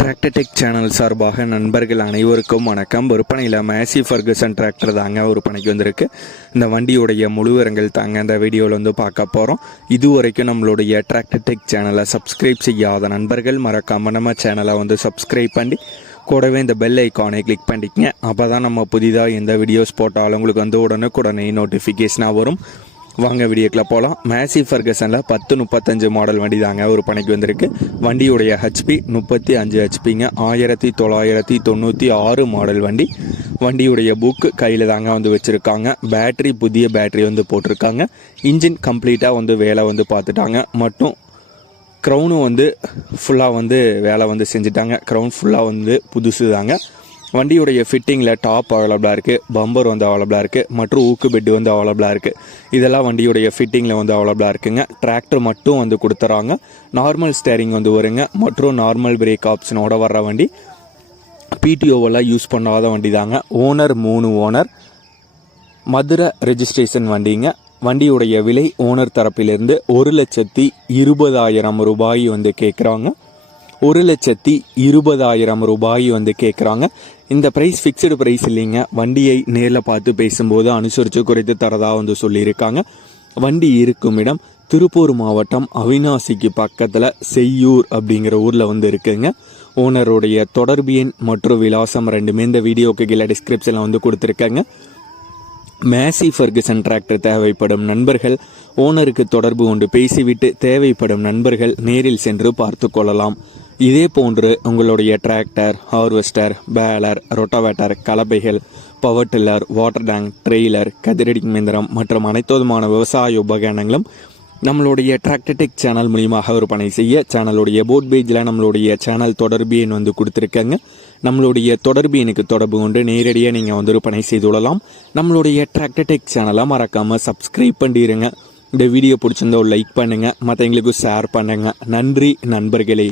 Tractor tech channel சார்பாக நண்பர்கள் அனைவருக்கும் வணக்கம். விற்பனையில் மேசி ஃபர்கூசன் டிராக்டர் தாங்க விற்பனைக்கு வந்திருக்கு. இந்த வண்டியுடைய முழு விவரங்கள் தாங்க இந்த வீடியோவில் வந்து பார்க்க போகிறோம். இதுவரைக்கும் நம்மளுடைய டிராக்டர் டெக் சேனலை சப்ஸ்கிரைப் செய்யாத நண்பர்கள் மறக்காமல் நம்ம சேனலை வந்து சப்ஸ்கிரைப் பண்ணி கூடவே இந்த பெல் ஐக்கானை கிளிக் பண்ணிக்கங்க. அப்போ தான் நம்ம புதிதாக எந்த வீடியோஸ் போட்டாலும் உங்களுக்கு வந்து உடனே நோட்டிஃபிகேஷனாக வரும். வாங்க வீடியோக்கில் போகலாம். மேசி ஃபர்கூசனில் 1035 மாடல் வண்டி தாங்க ஒரு பணிக்கு வந்திருக்கு. வண்டியுடைய ஹெச்பி 35 ஹெச்பிங்க. 1996 மாடல் வண்டி. வண்டியுடைய புக்கு கையில் தாங்க வந்து வச்சுருக்காங்க. பேட்ரி புதிய பேட்ரி வந்து போட்டிருக்காங்க. இன்ஜின் கம்ப்ளீட்டாக வந்து வேலை வந்து பார்த்துட்டாங்க. மட்டும் க்ரௌனு வந்து ஃபுல்லாக வந்து வேலை வந்து செஞ்சுட்டாங்க. க்ரௌன் ஃபுல்லாக வந்து புதுசு தாங்க. வண்டியுடைய ஃபிட்டிங்கில் டாப் அவைலபிளாக இருக்குது, பம்பர் வந்து அவைலபிளாக இருக்குது, மற்றும் ஊக்கு பெட்டு வந்து அவைலபிளாக இருக்குது. இதெல்லாம் வண்டியுடைய ஃபிட்டிங்கில் வந்து அவைலபிளாக இருக்குங்க. டிராக்டர் மட்டும் வந்து கொடுத்துறாங்க. நார்மல் ஸ்டேரிங் வந்து வருங்க, மற்றும் நார்மல் பிரேக் ஆப்ஷனோட வர்ற வண்டி. பிடிஓவெல்லாம் யூஸ் பண்ணாத வண்டி தாங்க. Owner 3 owner. மதுரை ரெஜிஸ்ட்ரேஷன் வண்டிங்க. வண்டியுடைய விலை ஓனர் தரப்பிலிருந்து 1,20,000 ரூபாய் வந்து கேட்குறாங்க. 1,20,000 ரூபாய் வந்து கேட்குறாங்க. இந்த ப்ரைஸ் ஃபிக்ஸ்டு ப்ரைஸ் இல்லைங்க. வண்டியை நேரில் பார்த்து பேசும்போது அனுசரித்து குறைத்து தரதாக வந்து சொல்லியிருக்காங்க. வண்டி இருக்கும் இடம் திருப்பூர் மாவட்டம் அவினாசிக்கு பக்கத்தில் செய்யூர் அப்படிங்கிற ஊரில் வந்து இருக்குங்க. ஓனருடைய தொடர்பு எண் மற்றும் விலாசம் ரெண்டுமே இந்த வீடியோக்கு கீழே டிஸ்கிரிப்ஷனில் வந்து கொடுத்துருக்காங்க. மேசி ஃபர்கூசன் டிராக்டர் தேவைப்படும் நண்பர்கள் ஓனருக்கு தொடர்பு கொண்டு பேசிவிட்டு தேவைப்படும் நண்பர்கள் நேரில் சென்று பார்த்து கொள்ளலாம். இதே போன்று உங்களுடைய டிராக்டர், ஹார்வெஸ்டர், பேலர், ரொட்டவேட்டர், கலப்பைகள், power tiller, water tank, trailer, கதிரடிக்கும் இயந்திரம் மற்றும் அனைத்து விதமான விவசாய உபகரணங்களும் நம்மளுடைய டிராக்டர் டெக் சேனல் மூலியமாக விற்பனை செய்ய சேனலுடைய போட் பேஜில் நம்மளுடைய சேனல் தொடர்பு எண் வந்து கொடுத்துருக்காங்க. நம்மளுடைய தொடர்பு எண்ணுக்கு தொடர்பு கொண்டு நேரடியாக நீங்கள் வந்து விற்பனை செய்து கொள்ளலாம். நம்மளுடைய டிராக்டர் டெக் சேனலை மறக்காமல் சப்ஸ்கிரைப் பண்ணிடுங்க. இந்த வீடியோ பிடிச்சிருந்தா ஒரு லைக் பண்ணுங்கள், மற்றவங்களுக்கு ஷேர் பண்ணுங்கள். நன்றி நண்பர்களே.